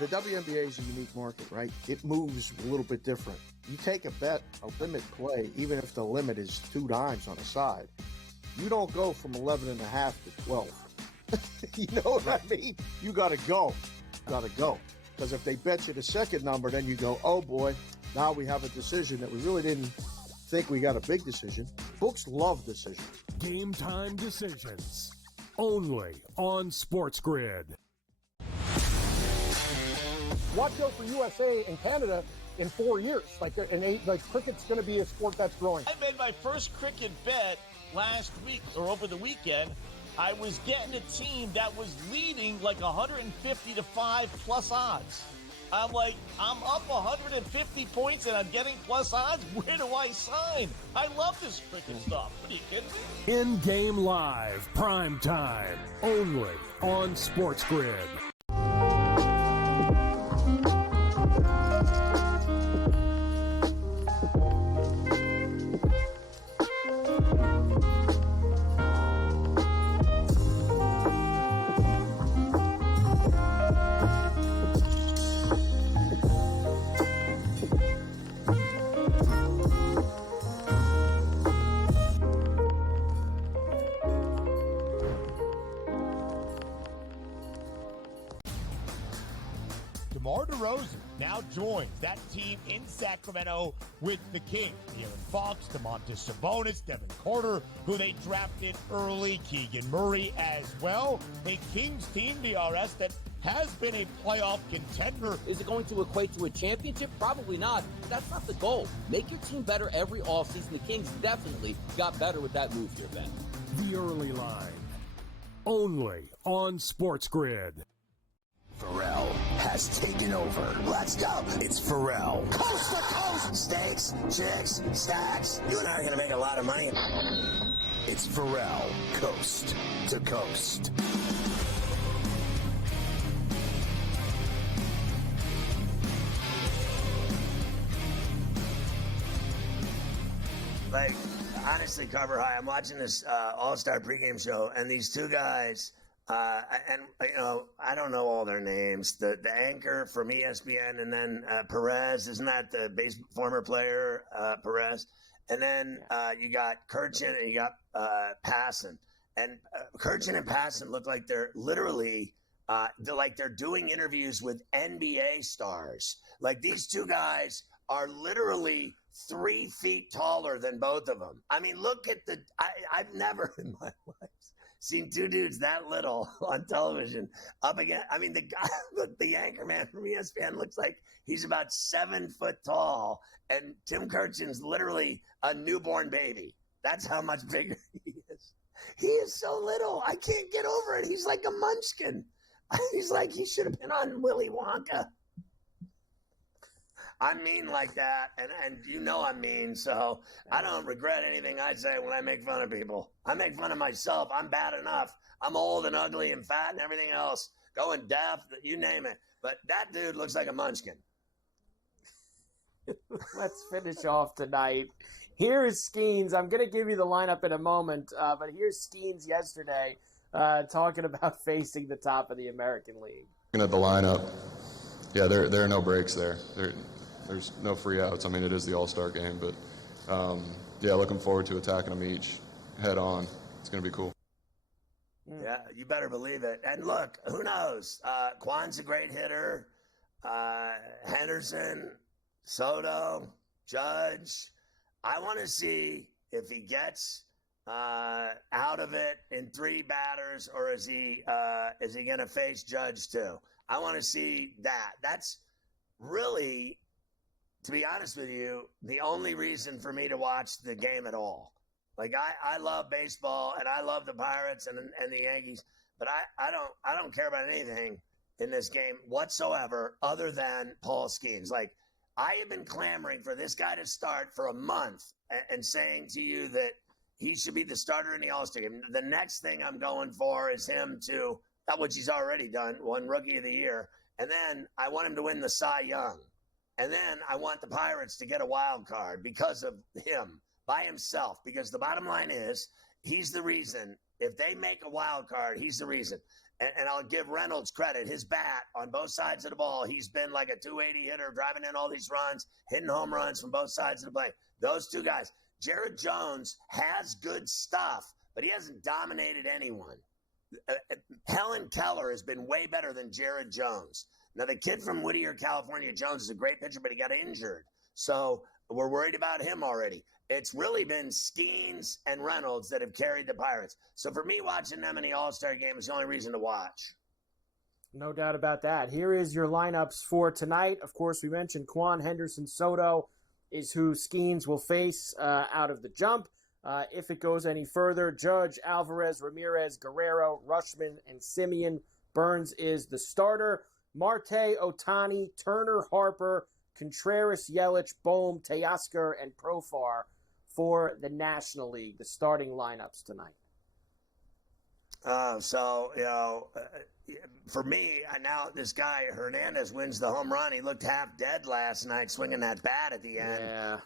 the WNBA is a unique market, right? It moves a little bit different. You take a bet, a limit play, even if the limit is 2 dimes on a side, you don't go from 11.5 to 12. You know what I mean? You got to go. Because if they bet you the second number, then you go, oh boy, now we have a decision that we really didn't think we got a big decision. Books love decisions. Game time decisions. Only on SportsGrid. Watch out for USA and Canada in 4 years. Like cricket's going to be a sport that's growing. I made my first cricket bet last week or over the weekend. I was getting a team that was leading like 150 to 5 plus odds. I'm like, I'm up 150 points and I'm getting plus odds. Where do I sign? I love this freaking stuff. What are you kidding me? In-game live, prime time, only on SportsGrid. DeMar DeRozan now joins that team in Sacramento with the Kings. De'Aaron Fox, Domantas Sabonis, Devin Carter, who they drafted early, Keegan Murray as well. A Kings team, DRS, that has been a playoff contender. Is it going to equate to a championship? Probably not. But that's not the goal. Make your team better every offseason. The Kings definitely got better with that move here, Ben. The early line, only on SportsGrid. Ferrall has taken over. Let's go. It's Ferrall. Coast to coast. Steaks, chicks, stacks. You and I are going to make a lot of money. It's Ferrall. Coast to coast. Like, honestly, Cover High, I'm watching this All-Star pregame show, and these two guys... and, you know, I don't know all their names. The anchor from ESPN, and then Perez, isn't that the former player, Perez? And then you got Kirchin and you got Passon. And Kirchin and Passon look like they're literally they're doing interviews with NBA stars. Like, these two guys are literally 3 feet taller than both of them. I mean, look at I've never in my life seen two dudes that little on television up again. I mean, the guy, the anchor man from ESPN looks like he's about 7 foot tall, and Tim Kirchin's literally a newborn baby. That's how much bigger he is. He is so little. I can't get over it. He's like a munchkin. He's like, he should have been on Willy Wonka. I'm mean like that, and you know I'm mean, so I don't regret anything I say when I make fun of people. I make fun of myself. I'm bad enough. I'm old and ugly and fat and everything else, going deaf, you name it. But that dude looks like a munchkin. Let's finish off tonight. Here is Skenes. I'm going to give you the lineup in a moment, but here's Skenes yesterday talking about facing the top of the American League. Looking at the lineup, yeah, there are no breaks there. There's no free outs. I mean, it is the All-Star game, but yeah, looking forward to attacking them each head on. It's going to be cool. Yeah, you better believe it. And look, who knows? Kwan's a great hitter. Henderson, Soto, Judge. I want to see if he gets out of it in 3 batters, or is he going to face Judge too? I want to see that. That's really, to be honest with you, the only reason for me to watch the game at all. Like, I love baseball and I love the Pirates and the Yankees, but I don't care about anything in this game whatsoever other than Paul Skenes. Like, I have been clamoring for this guy to start for a month and saying to you that he should be the starter in the All-Star game. The next thing I'm going for is him to, which he's already done, won Rookie of the Year. And then I want him to win the Cy Young. And then I want the Pirates to get a wild card because of him, by himself. Because the bottom line is, he's the reason. If they make a wild card, he's the reason. and I'll give Reynolds credit. His bat on both sides of the ball, he's been like a 280 hitter, driving in all these runs, hitting home runs from both sides of the plate. Those two guys. Jared Jones has good stuff, but he hasn't dominated anyone. Helen Keller has been way better than Jared Jones. Now, the kid from Whittier, California, Jones, is a great pitcher, but he got injured. So we're worried about him already. It's really been Skenes and Reynolds that have carried the Pirates. So for me, watching them in the All-Star game is the only reason to watch. No doubt about that. Here is your lineups for tonight. Of course, we mentioned Quan Henderson Soto is who Skenes will face out of the jump. If it goes any further, Judge, Alvarez, Ramirez, Guerrero, Rushman, and Simeon. Burns is the starter. Marte, Ohtani, Turner, Harper, Contreras, Yelich, Bohm, Teoscar, and Profar for the National League, the starting lineups tonight. For me, now this guy, Hernandez, wins the home run. He looked half dead last night swinging that bat at the end. Yeah.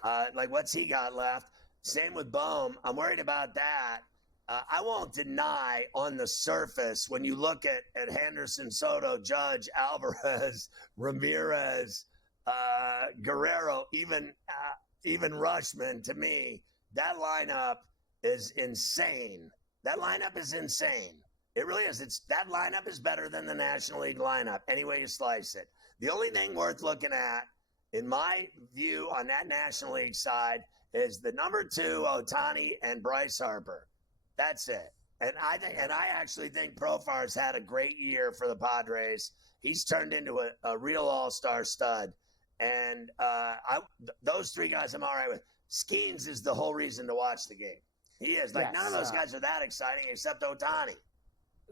What's he got left? Same with Bohm. I'm worried about that. I won't deny on the surface, when you look at Henderson, Soto, Judge, Alvarez, Ramirez, Guerrero, even Rushman, to me, that lineup is insane. That lineup is insane. It really is. That lineup is better than the National League lineup, any way you slice it. The only thing worth looking at, in my view, on that National League side is the number 2, Ohtani and Bryce Harper. That's it. And I actually think Profar's had a great year for the Padres. He's turned into a real all-star stud. And those three guys I'm all right with. Skenes is the whole reason to watch the game. He is. None of those guys are that exciting except Ohtani.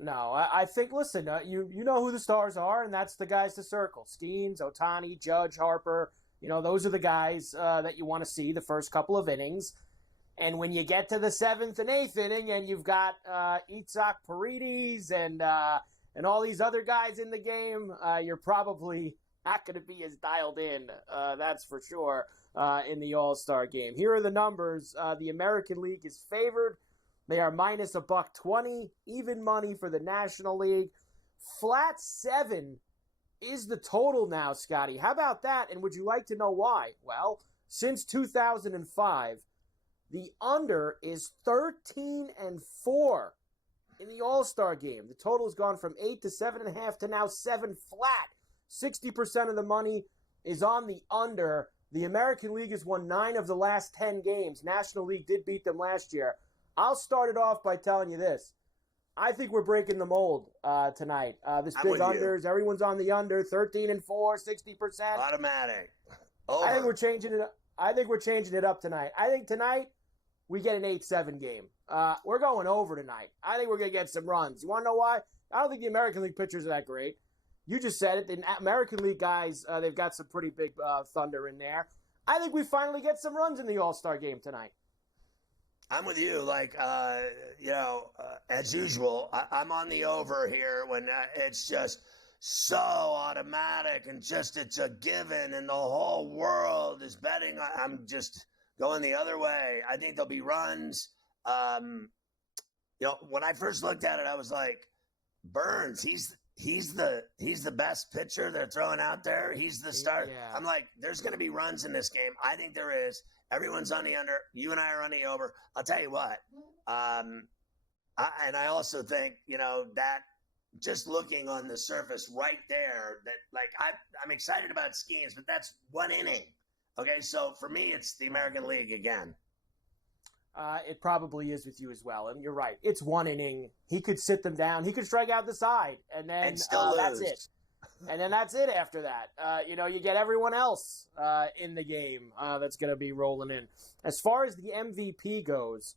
No, I think, listen, you know who the stars are, and that's the guys to circle. Skenes, Ohtani, Judge, Harper. Those are the guys that you want to see the first couple of innings. And when you get to the 7th and 8th inning and you've got Itzhak Paredes and all these other guys in the game, you're probably not going to be as dialed in, that's for sure, in the All-Star game. Here are the numbers. The American League is favored. They are minus $120, even money for the National League. Flat 7 is the total now, Scotty. How about that? And would you like to know why? Well, since 2005, the under is 13-4 in the All-Star game. The total has gone from 8 to 7.5 to now 7 flat. 60% of the money is on the under. The American League has won 9 of the last 10 games. National League did beat them last year. I'll start it off by telling you this. I think we're breaking the mold tonight. This big unders, everyone's on the under, 13-4, 60%. Automatic. Over. I think we're changing it up. I think we're changing it up tonight. I think tonight we get an 8-7 game. We're going over tonight. I think we're going to get some runs. You want to know why? I don't think the American League pitchers are that great. You just said it. The American League guys, they've got some pretty big thunder in there. I think we finally get some runs in the All-Star game tonight. I'm with you. As usual, I'm on the over here when it's just so automatic and just it's a given and the whole world is betting. I'm just going the other way. I think there'll be runs. When I first looked at it, I was like, Burns, he's the best pitcher they're throwing out there. He's the star. Yeah. I'm like, there's going to be runs in this game. I think there is. Everyone's on the under. You and I are on the over. I'll tell you what. And I also think, that just looking on the surface right there, that I'm excited about Skenes, but that's one inning. Okay, so for me, it's the American League again. It probably is with you as well. And you're right. It's one inning. He could sit them down. He could strike out the side. And then that's it. And then that's it after that. You get everyone else in the game that's going to be rolling in. As far as the MVP goes,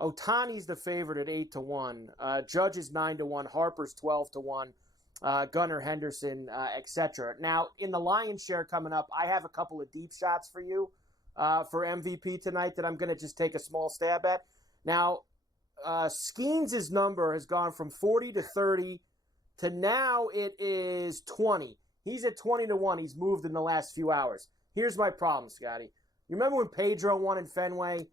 Ohtani's the favorite at 8-1. Judge is 9-1. Harper's 12-1. Gunnar, Henderson, etc. Now, in the lion's share coming up, I have a couple of deep shots for you for MVP tonight that I'm going to just take a small stab at. Now, Skenes' number has gone from 40 to 30 to now it is 20. He's at 20-1. He's moved in the last few hours. Here's my problem, Scotty. You remember when Pedro won in Fenway?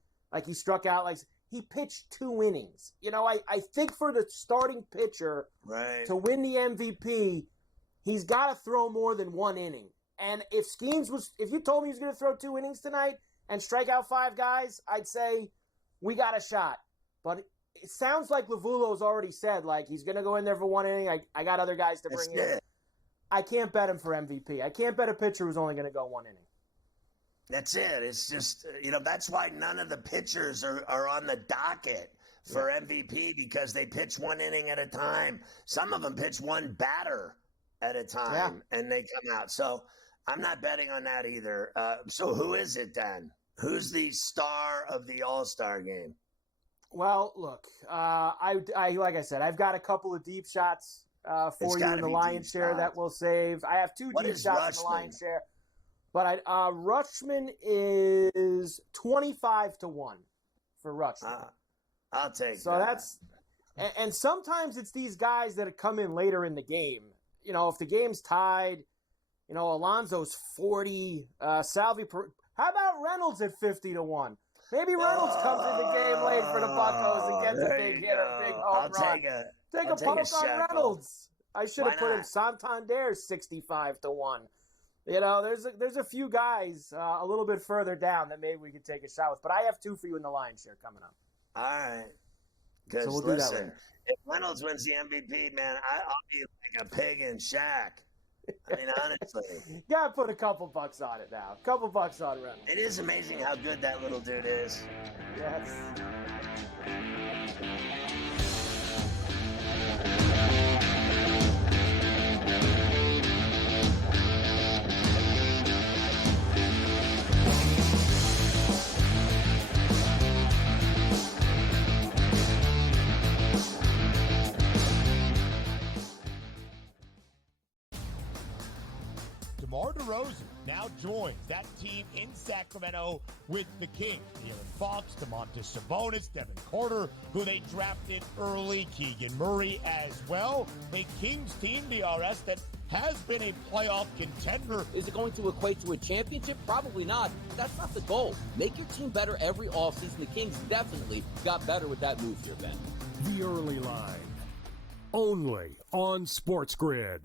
He struck out he pitched 2 innings. You know, I think for the starting pitcher to win the MVP, he's got to throw more than 1 inning. And if you told me he was going to throw 2 innings tonight and strike out 5 guys, I'd say we got a shot. But it sounds like Lavulo's already said, like, he's going to go in there for 1 inning. I got other guys to bring in. I can't bet him for MVP. I can't bet a pitcher who's only going to go 1 inning. That's it. It's just, that's why none of the pitchers are on the docket for MVP, because they pitch 1 inning at a time. Some of them pitch 1 batter at a time, and they come out. So I'm not betting on that either. So who is it then? Who's the star of the All-Star game? Well, look, I like I said, I've got a couple of deep shots for you in the Lion's share that we'll save. I have 2 deep shots in the Lion's share. But Rutschman is 25-1 for Rutschman. I'll take that. So that's and sometimes it's these guys that come in later in the game. You know, if the game's tied, Alonso's 40. Salvi, how about Reynolds at 50-1? Maybe Reynolds comes in the game late for the Buccos and gets a big hit, a big home run. Take a poke on Reynolds. I should have put him Santander 65-1. There's a few guys a little bit further down that maybe we could take a shot with. But I have 2 for you in the Lion's share coming up. All right. Because so we'll do that later. If Reynolds wins the MVP, man, I'll be like a pig in Shaq. I mean, honestly. You got to put a couple bucks on it now. A couple bucks on Reynolds. It is amazing how good that little dude is. Yes. DeMar DeRozan now joins that team in Sacramento with the Kings. De'Aaron Fox, Domantas Sabonis, Devin Carter, who they drafted early, Keegan Murray as well. A Kings team, DRS, that has been a playoff contender. Is it going to equate to a championship? Probably not. That's not the goal. Make your team better every offseason. The Kings definitely got better with that move here, Ben. The Early Line. Only on SportsGrid.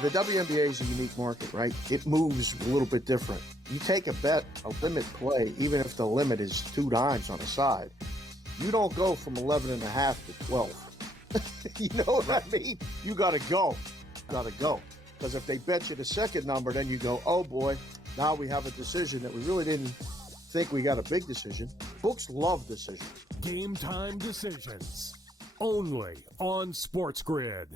The WNBA is a unique market, right? It moves a little bit different. You take a bet, a limit play, even if the limit is 2 dimes on a side, you don't go from 11.5 to 12. You know what I mean? You got to go. Because if they bet you the second number, then you go, oh boy, now we have a decision that we really didn't think we got a big decision. Books love decisions. Game time decisions. Only on SportsGrid.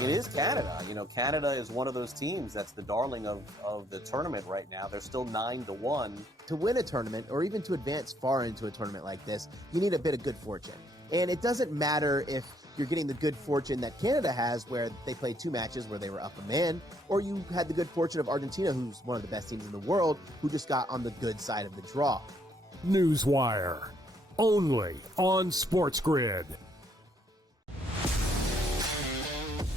It is Canada. Canada is one of those teams that's the darling of the tournament right now. They're still 9-1. To win a tournament, or even to advance far into a tournament like this, you need a bit of good fortune. And it doesn't matter if you're getting the good fortune that Canada has, where they played 2 matches where they were up a man, or you had the good fortune of Argentina, who's one of the best teams in the world, who just got on the good side of the draw. Newswire. Only on SportsGrid.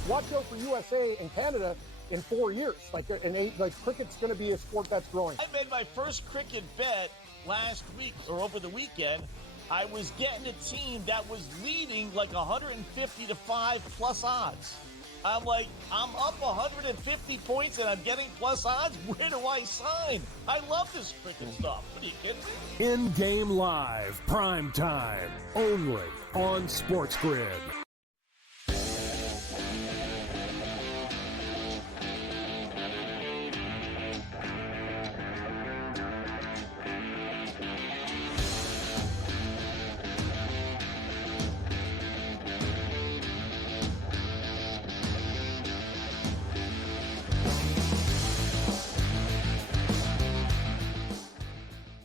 Watch out for USA and Canada in 4 years. Cricket's going to be a sport that's growing. I made my first cricket bet last week or over the weekend. I was getting a team that was leading like 150 to 5 plus odds. I'm like, I'm up 150 points and I'm getting plus odds. Where do I sign? I love this cricket stuff. What are you kidding me? In-game live, prime time, only on SportsGrid.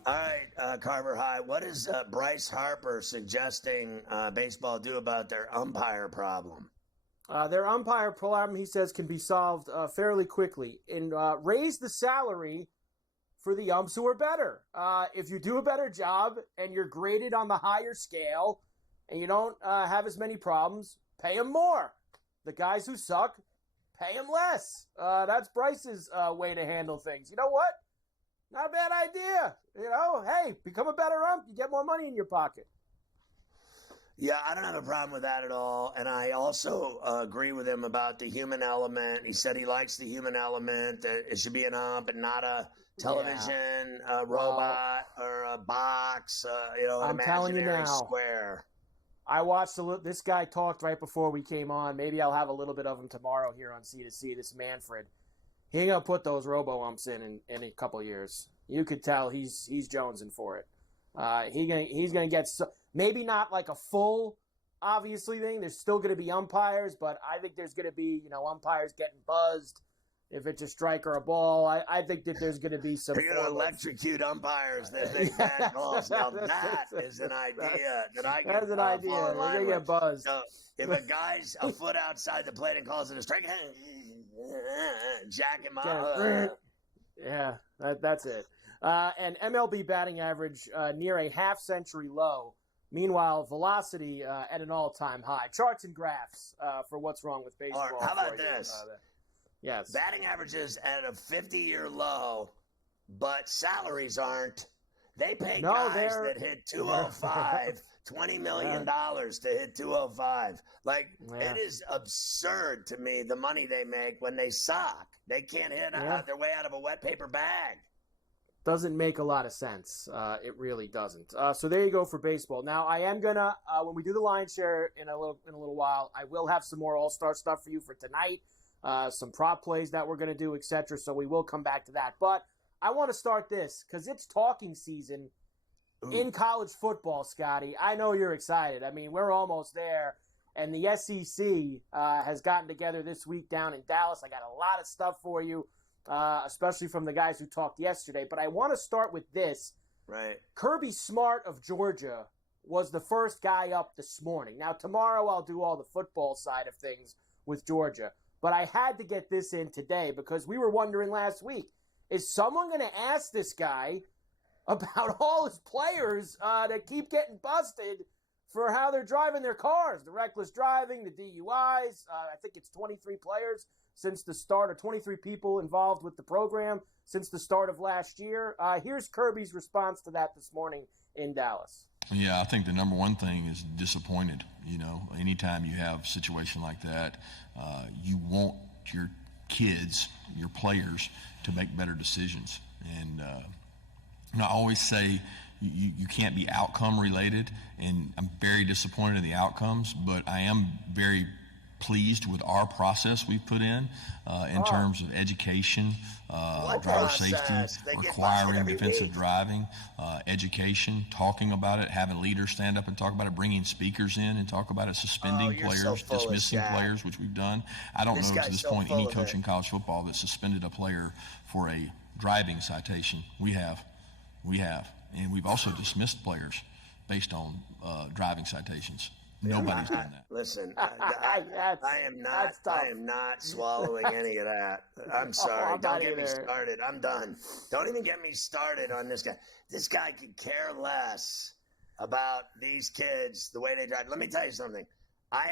All right, Carver High, what is Bryce Harper suggesting baseball do about their umpire problem? Their umpire problem, he says, can be solved fairly quickly. And raise the salary for the umps who are better. If you do a better job and you're graded on the higher scale and you don't have as many problems, pay them more. The guys who suck, pay them less. That's Bryce's way to handle things. You know what? Not a bad idea. Hey, become a better ump. You get more money in your pocket. Yeah, I don't have a problem with that at all. And I also agree with him about the human element. He said he likes the human element, that it should be an ump and not a television robot or a box, an I'm telling you imaginary now, square. I watched this guy talked right before we came on. Maybe I'll have a little bit of him tomorrow here on C2C, this Manfred. He ain't going to put those robo-umps in a couple of years. You could tell he's jonesing for it. He's gonna get maybe not like a full, obviously thing. There's still gonna be umpires, but I think there's gonna be umpires getting buzzed if it's a strike or a ball. I think that there's gonna be some. You're gonna electrocute umpires that make bad calls. Now that is an idea that I can. That's an idea. They're gonna get buzzed. So if a guy's a foot outside the plate and calls it a strike, jack him up. Yeah, that's it. And MLB batting average near a half-century low. Meanwhile, velocity at an all-time high. Charts and graphs for what's wrong with baseball. How about this? Yes. Batting averages at a 50-year low, but salaries aren't. They pay guys that hit 205, $20 million to hit 205. It is absurd to me, the money they make when they suck. They can't hit their way out of a wet paper bag. Doesn't make a lot of sense. It really doesn't. So there you go for baseball. Now I am gonna when we do the Lions share in a little while, I will have some more All-Star stuff for you for tonight. Some prop plays that we're gonna do, etc. So we will come back to that. But I want to start this because it's talking season in college football, Scotty. I know you're excited. I mean, we're almost there, and the SEC has gotten together this week down in Dallas. I got a lot of stuff for you. Especially from the guys who talked yesterday. But I want to start with this. Right. Kirby Smart of Georgia was the first guy up this morning. Now, tomorrow I'll do all the football side of things with Georgia. But I had to get this in today because we were wondering last week, is someone going to ask this guy about all his players that keep getting busted for how they're driving their cars? The reckless driving, the DUIs. I think it's 23 players since the start, or 23 people involved with the program since the start of last year. Here's Kirby's response to that this morning in Dallas. Yeah, I think the number one thing is disappointed. Anytime you have a situation like that, you want your kids, your players, to make better decisions. And I always say you can't be outcome related, and I'm very disappointed in the outcomes, but I am very pleased with our process we've put in terms of education, driver safety, requiring defensive driving, education, talking about it, having leaders stand up and talk about it, bringing speakers in and talk about it, suspending players, dismissing players, which we've done. I don't know to this point any coach in college football that suspended a player for a driving citation. We have. And we've also dismissed players based on driving citations. Nobody's done that. Listen, I am not swallowing any of that. I'm sorry. Don't get me started. I'm done. Don't even get me started on this guy. This guy could care less about these kids, the way they drive. Let me tell you something. I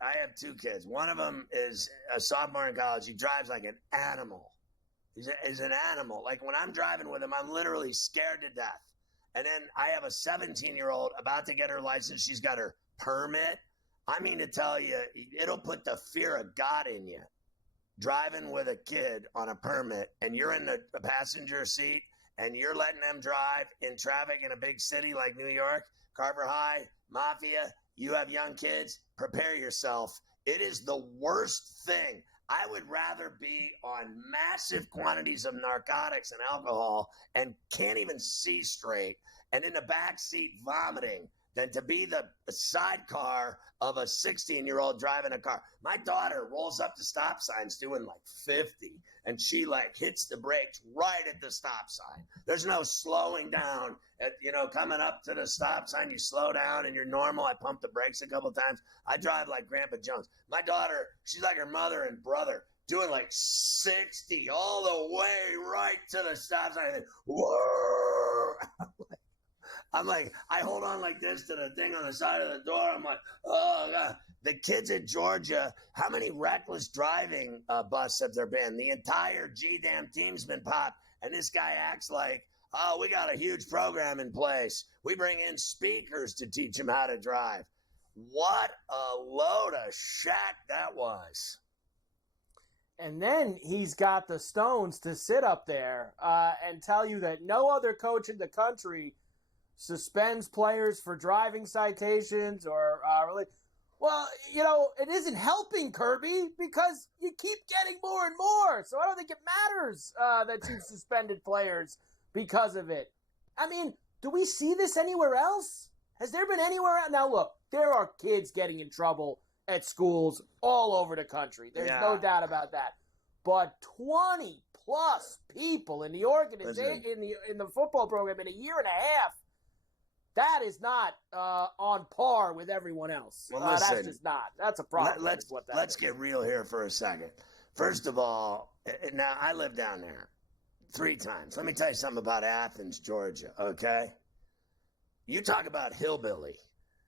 have two kids. One of them is a sophomore in college. He drives like an animal. He's an animal. Like when I'm driving with him, I'm literally scared to death. And then I have a 17-year-old about to get her license. She's got her permit. I mean to tell you, it'll put the fear of God in you. Driving with a kid on a permit, and you're in the passenger seat, and you're letting them drive in traffic in a big city like New York, Carver High, Mafia. You have young kids. Prepare yourself. It is the worst thing. I would rather be on massive quantities of narcotics and alcohol and can't even see straight and in the back seat vomiting than to be the sidecar of a 16-year-old driving a car. My daughter rolls up the stop signs doing like 50, and she like hits the brakes right at the stop sign. There's no slowing down. Coming up to the stop sign, you slow down and you're normal. I pump the brakes a couple times. I drive like Grandpa Jones. My daughter, she's like her mother and brother, doing like 60 all the way right to the stop sign. Whoa! I'm like, I hold on like this to the thing on the side of the door. I'm like, oh, God. The kids at Georgia, how many reckless driving busts have there been? The entire G-damn team's been popped, and this guy acts like, oh, we got a huge program in place. We bring in speakers to teach him how to drive. What a load of shat that was. And then he's got the stones to sit up there and tell you that no other coach in the country suspends players for driving citations or really. Well, you know, it isn't helping, Kirby, because you keep getting more and more. So I don't think it matters that you've suspended players because of it. I mean, do we see this anywhere else? Has there been anywhere else? Now, look, there are kids getting in trouble at schools all over the country. There's no doubt about that. But 20 plus people in the organization, in the football program in a year and a half, that is not on par with everyone else. Well, listen, that's just not. That's a problem. Let's get real here for a second. First of all, now I live down there 3 times. Let me tell you something about Athens, Georgia, okay? You talk about hillbilly.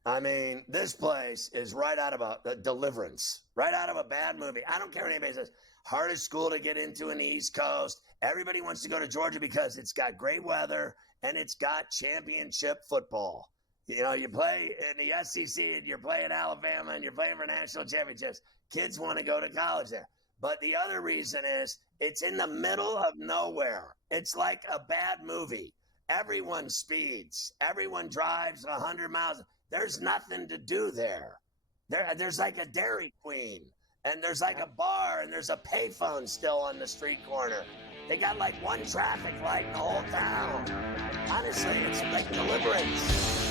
I mean, this place is right out of a Deliverance, right out of a bad movie. I don't care what anybody says. Hardest school to get into in the East Coast. Everybody wants to go to Georgia because it's got great weather and it's got championship football. You know, you play in the SEC and you're playing Alabama and you're playing for national championships. Kids want to go to college there. But the other reason is it's in the middle of nowhere. It's like a bad movie. Everyone speeds. Everyone drives 100 miles. There's nothing to do there. There's like a Dairy Queen, and there's like a bar, and there's a payphone still on the street corner. They got like one traffic light in the whole town. Honestly, it's like Deliverance.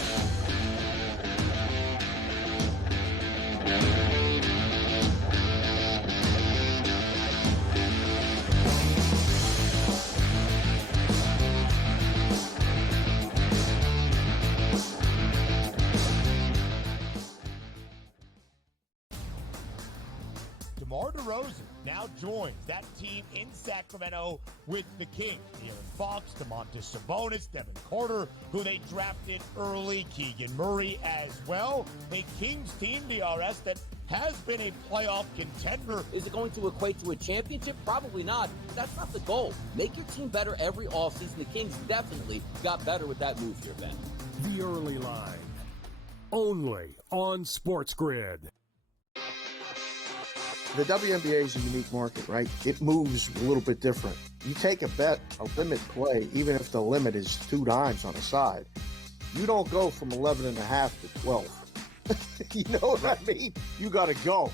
DeMar DeRozan now joins that team in Sacramento with the Kings. De'Aaron Fox, Domantas Sabonis, Devin Carter, who they drafted early, Keegan Murray as well. A Kings team, DRS, that has been a playoff contender. Is it going to equate to a championship? Probably not. That's not the goal. Make your team better every offseason. The Kings definitely got better with that move here, Ben. The Early Line. Only on SportsGrid. The WNBA is a unique market, right? It moves a little bit different. You take a bet, a limit play, even if the limit is 2 dimes on a side, you don't go from 11.5 to 12. You know what I mean? You got to go.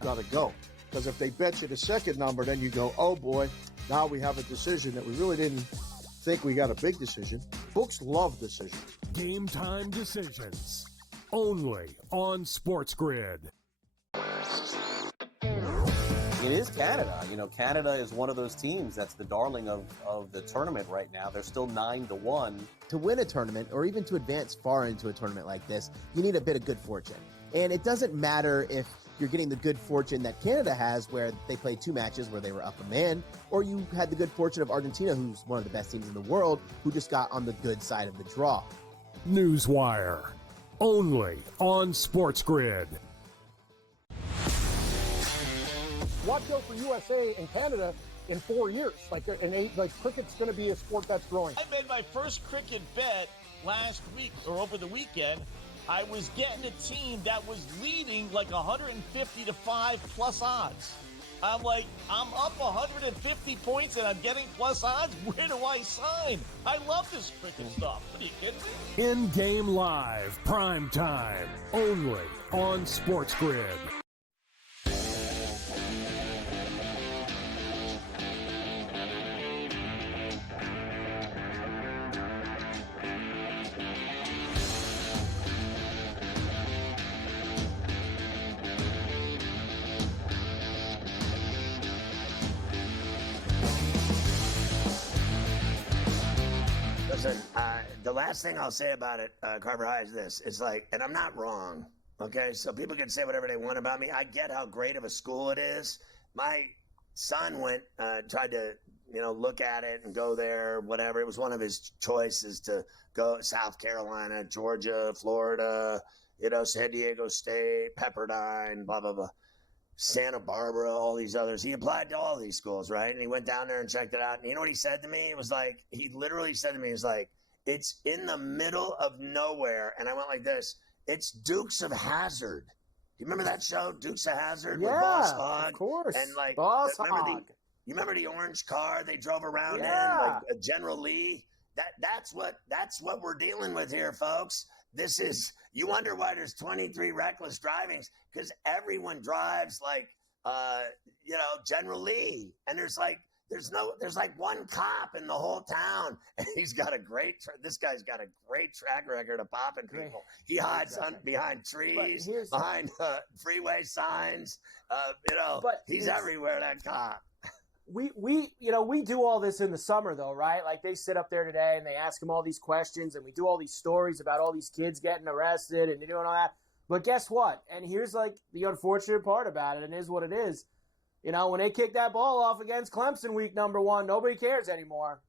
Got to go. Because if they bet you the second number, then you go, oh boy, now we have a decision that we really didn't think we got a big decision. Books love decisions. Game time decisions. Only on SportsGrid. It is Canada. You know, Canada is one of those teams that's the darling of the tournament right now. They're still 9-1. To win a tournament, or even to advance far into a tournament like this, you need a bit of good fortune. And it doesn't matter if you're getting the good fortune that Canada has, where they played 2 matches where they were up a man, or you had the good fortune of Argentina, who's one of the best teams in the world, who just got on the good side of the draw. Newswire. Only on SportsGrid. Watch out for USA and Canada in 4 years. Cricket's going to be a sport that's growing. I made my first cricket bet last week or over the weekend. I was getting a team that was leading like 150 to 5 plus odds. I'm like, I'm up 150 points and I'm getting plus odds. Where do I sign? I love this cricket stuff. What are you kidding me? In-game live, prime time, only on SportsGrid. Listen, the last thing I'll say about it, Carver High, is this. It's like, and I'm not wrong, okay? So people can say whatever they want about me. I get how great of a school it is. My son tried to, look at it and go there, whatever. It was one of his choices to go South Carolina, Georgia, Florida. San Diego State, Pepperdine, blah, blah, blah, Santa Barbara, all these others. He applied to all these schools, right? And he went down there and checked it out. And you know what he said to me? It was like, he literally said to me, he's like, it's in the middle of nowhere. And I went like this, it's Dukes of Hazzard. Do you remember that show, Dukes of Hazzard? Yeah, with Boss Hogg? of course. And like, Boss Hogg. You remember the orange car they drove around Yeah. in, like General Lee? That's what we're dealing with here, folks. This is, you wonder why there's 23 reckless drivings, because everyone drives like General Lee, and there's like one cop in the whole town, and this guy's got a great track record of popping people. He hides behind trees, behind freeway signs. He's everywhere, that cop. We do all this in the summer though, right? Like they sit up there today and they ask him all these questions, and we do all these stories about all these kids getting arrested and doing all that. But guess what? And here's like the unfortunate part about it, and it is what it is. When they kick that ball off against Clemson week number 1, nobody cares anymore.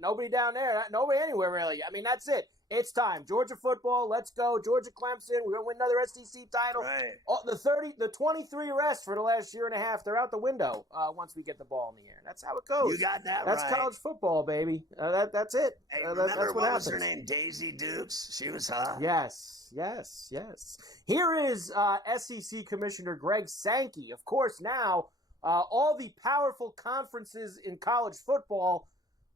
Nobody down there, nobody anywhere really. I mean, that's it. It's time. Georgia football, let's go. Georgia Clemson, we're going to win another SEC title. Right. The 23 arrests for the last year and a half, they're out the window once we get the ball in the air. That's how it goes. You got that That's right. college football, baby. That's it. Hey, that's remember what was happens. her name? Daisy Dukes? She was hot. Yes. Here is SEC Commissioner Greg Sankey. Of course, now all the powerful conferences in college football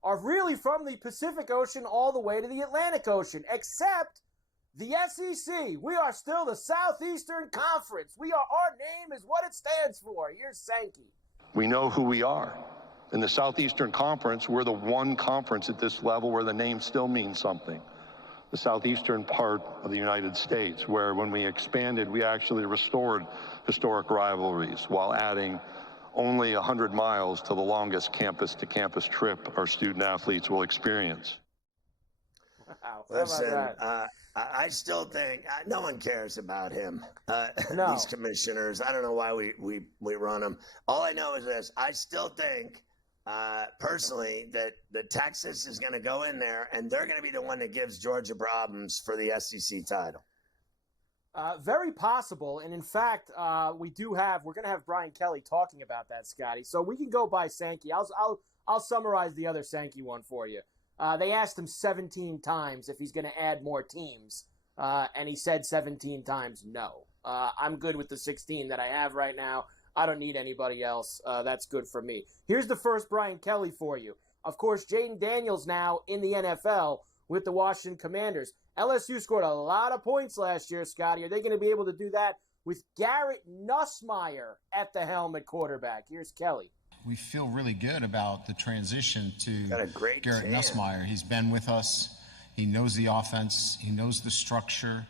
are really from the Pacific Ocean all the way to the Atlantic Ocean, except the SEC. We are still the Southeastern Conference. Our name is what it stands for. Here's Sankey. We know who we are. In the Southeastern Conference, we're the one conference at this level where the name still means something. The southeastern part of the United States, where when we expanded, we actually restored historic rivalries while adding only 100 miles to the longest campus-to-campus trip our student athletes will experience. Wow. Listen, I still think no one cares about him. No. These commissioners, I don't know why we run them. All I know is this. I still think, personally, that Texas is going to go in there, and they're going to be the one that gives Georgia problems for the SEC title. Very possible, and in fact, we're going to have Brian Kelly talking about that, Scotty. So we can go by Sankey. I'll summarize the other Sankey one for you. They asked him 17 times if he's going to add more teams, and he said 17 times no. I'm good with the 16 that I have right now. I don't need anybody else. That's good for me. Here's the first Brian Kelly for you. Of course, Jaden Daniels now in the NFL with the Washington Commanders. LSU scored a lot of points last year, Scotty. Are they going to be able to do that with Garrett Nussmeier at the helm at quarterback? Here's Kelly. We feel really good about the transition to Garrett Nussmeier. He's been with us. He knows the offense. He knows the structure.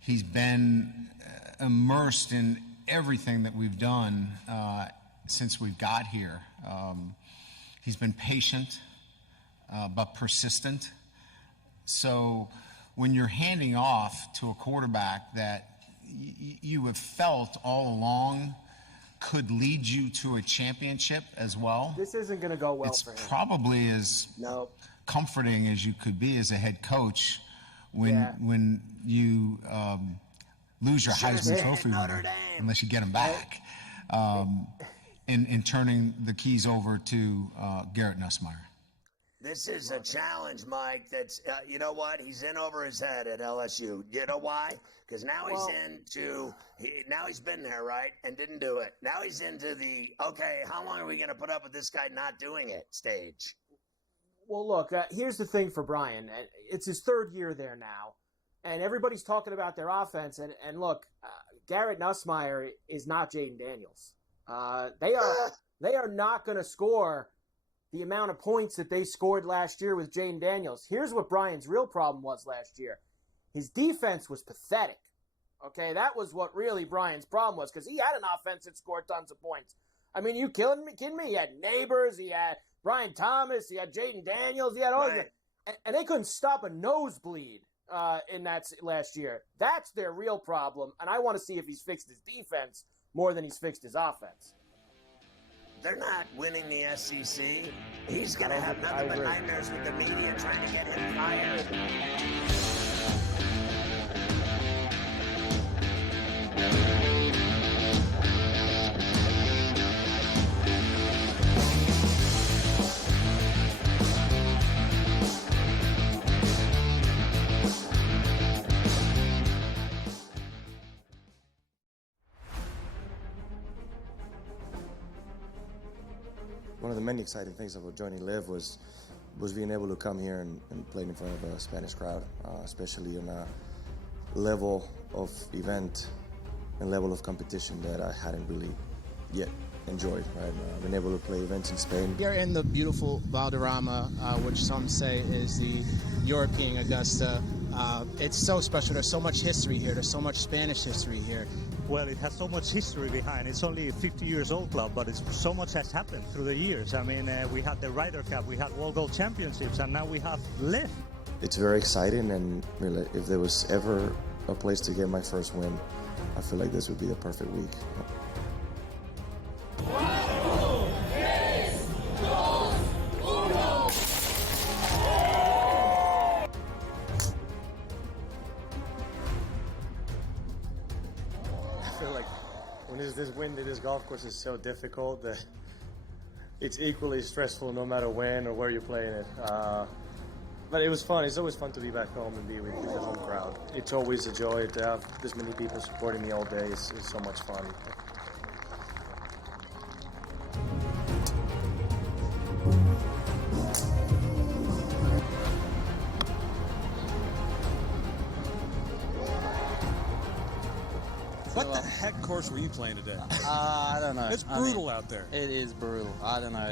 He's been immersed in everything that we've done since we've got here. He's been patient but persistent. So when you're handing off to a quarterback that you have felt all along could lead you to a championship as well, this isn't going to go well for him. It's probably as comforting as you could be as a head coach when you lose your Heisman Trophy winner, unless you get him back, in turning the keys over to Garrett Nussmeier. This is a challenge, Mike, that's, you know what? He's in over his head at LSU. You know why? Because now now he's been there, right, and didn't do it. Now he's into the, okay, how long are we going to put up with this guy not doing it stage? Well, look, here's the thing for Brian. It's his third year there now, and everybody's talking about their offense. And look, Garrett Nussmeier is not Jaden Daniels. They are not going to score the amount of points that they scored last year with Jaden Daniels. Here's what Brian's real problem was last year. His defense was pathetic. Okay, that was what really Brian's problem was, because he had an offense that scored tons of points. I mean, you kidding me? He had Neighbors, he had Brian Thomas, he had Jaden Daniels, he had all that. And they couldn't stop a nosebleed in that last year. That's their real problem, and I want to see if he's fixed his defense more than he's fixed his offense. They're not winning the SEC. He's going to have nothing but nightmares with the media trying to get him fired. one of the many exciting things about joining Live was being able to come here and play in front of a Spanish crowd, especially on a level of event and level of competition that I hadn't really yet enjoyed. Right, I've been able to play events in Spain. You're in the beautiful Valderrama, which some say is the European Augusta. It's so special. There's so much history here. There's so much Spanish history here. Well, it has so much history behind. It's only a 50 years old club, but so much has happened through the years. I mean, we had the Ryder Cup, we had World Gold Championships, and now we have Liv. It's very exciting, and really, if there was ever a place to get my first win, I feel like this would be the perfect week. I feel like when this wind at this golf course is so difficult that it's equally stressful no matter when or where you're playing it. But it was fun. It's always fun to be back home and be with the home crowd. It's always a joy to have this many people supporting me all day. It's so much fun. What the heck course were you playing today? I don't know. It's brutal out there. It is brutal. I don't know.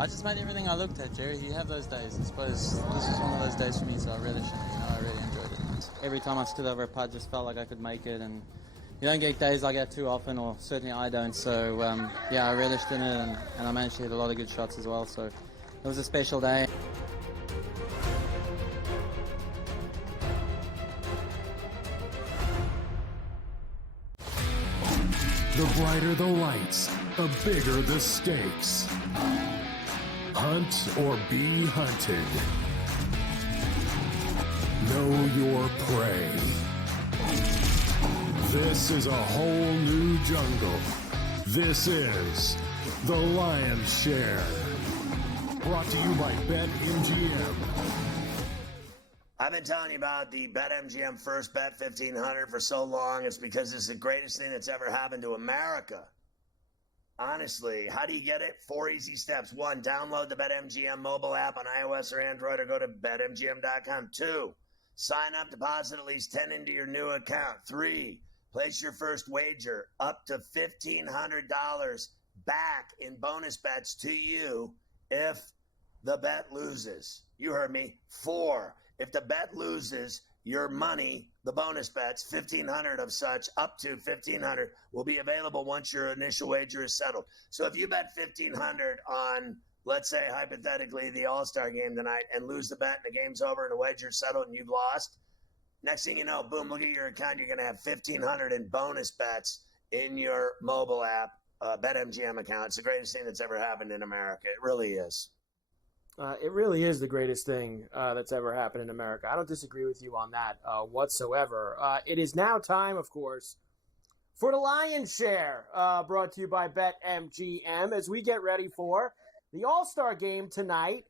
I just made everything I looked at, Jerry. You have those days. I suppose this was one of those days for me, so I relished it. I really enjoyed it. Every time I stood over a putt, just felt like I could make it, and you don't get days like that too often, or certainly I don't. So I relished in it, and I managed to hit a lot of good shots as well. So it was a special day. The brighter the lights, the bigger the stakes. Hunt or be hunted. Know your prey. This is a whole new jungle. This is The Lion's Share. Brought to you by BetMGM. I've been telling you about the BetMGM First Bet 1500 for so long. It's because it's the greatest thing that's ever happened to America. Honestly, how do you get it? 4 easy steps. 1, download the BetMGM mobile app on iOS or Android or go to BetMGM.com. 2, sign up, deposit at least $10 into your new account. 3, place your first wager up to $1,500 back in bonus bets to you if the bet loses. You heard me. 4, if the bet loses, your money, the bonus bets, $1,500 of such, up to $1,500, will be available once your initial wager is settled. So if you bet $1,500 on, let's say, hypothetically, the All-Star game tonight and lose the bet and the game's over and the wager's settled and you've lost, next thing you know, boom, look at your account. You're going to have $1,500 in bonus bets in your mobile app, BetMGM account. It's the greatest thing that's ever happened in America. It really is. It really is the greatest thing that's ever happened in America. I don't disagree with you on that whatsoever. It is now time, of course, for the Lion's Share, brought to you by BetMGM, as we get ready for the All-Star game tonight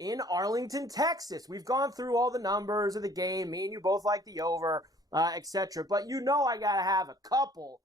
in Arlington, Texas. We've gone through all the numbers of the game. Me and you both like the over, etc. But you know I got to have a couple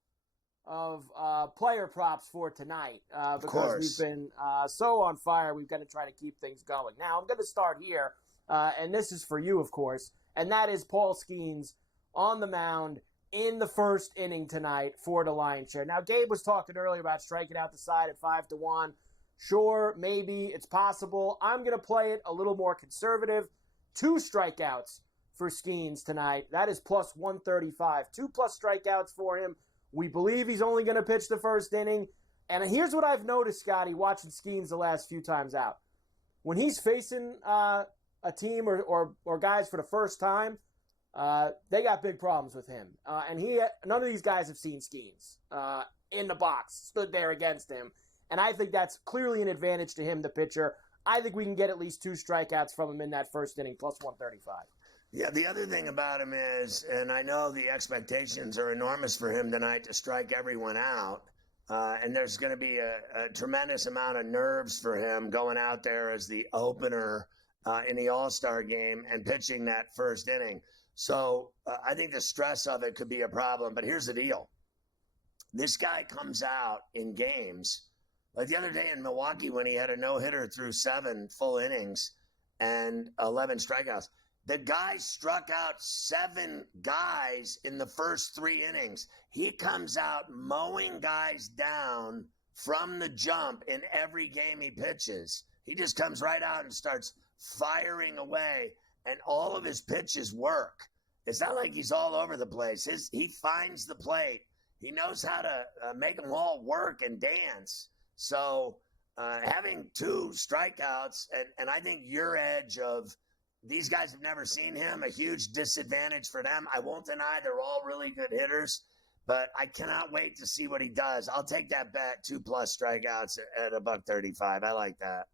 of player props for tonight because we've been so on fire. We've got to try to keep things going. Now, I'm going to start here, and this is for you, of course, and that is Paul Skenes on the mound in the first inning tonight for the Lion's Share. Now, Gabe was talking earlier about striking out the side at 5-1. Sure, maybe, it's possible. I'm going to play it a little more conservative. 2 strikeouts for Skenes tonight. That is plus 135. 2+ strikeouts for him. We believe he's only going to pitch the first inning. And here's what I've noticed, Scotty, watching Skenes the last few times out. When he's facing a team or guys for the first time, they got big problems with him. And none of these guys have seen Skenes in the box, stood there against him. And I think that's clearly an advantage to him, the pitcher. I think we can get at least 2 strikeouts from him in that first inning, plus 135. Yeah, the other thing about him is, and I know the expectations are enormous for him tonight to strike everyone out, and there's going to be a tremendous amount of nerves for him going out there as the opener in the All-Star game and pitching that first inning. So I think the stress of it could be a problem. But here's the deal. This guy comes out in games Like the other day in Milwaukee when he had a no-hitter through 7 full innings and 11 strikeouts. The guy struck out 7 guys in the first 3 innings. He comes out mowing guys down from the jump in every game he pitches. He just comes right out and starts firing away, and all of his pitches work. It's not like he's all over the place. He finds the plate. He knows how to make them all work and dance. So having 2 strikeouts, and I think your edge of these guys have never seen him, a huge disadvantage for them. I won't deny they're all really good hitters, but I cannot wait to see what he does. I'll take that bet, 2+ strikeouts at $1.35. I like that.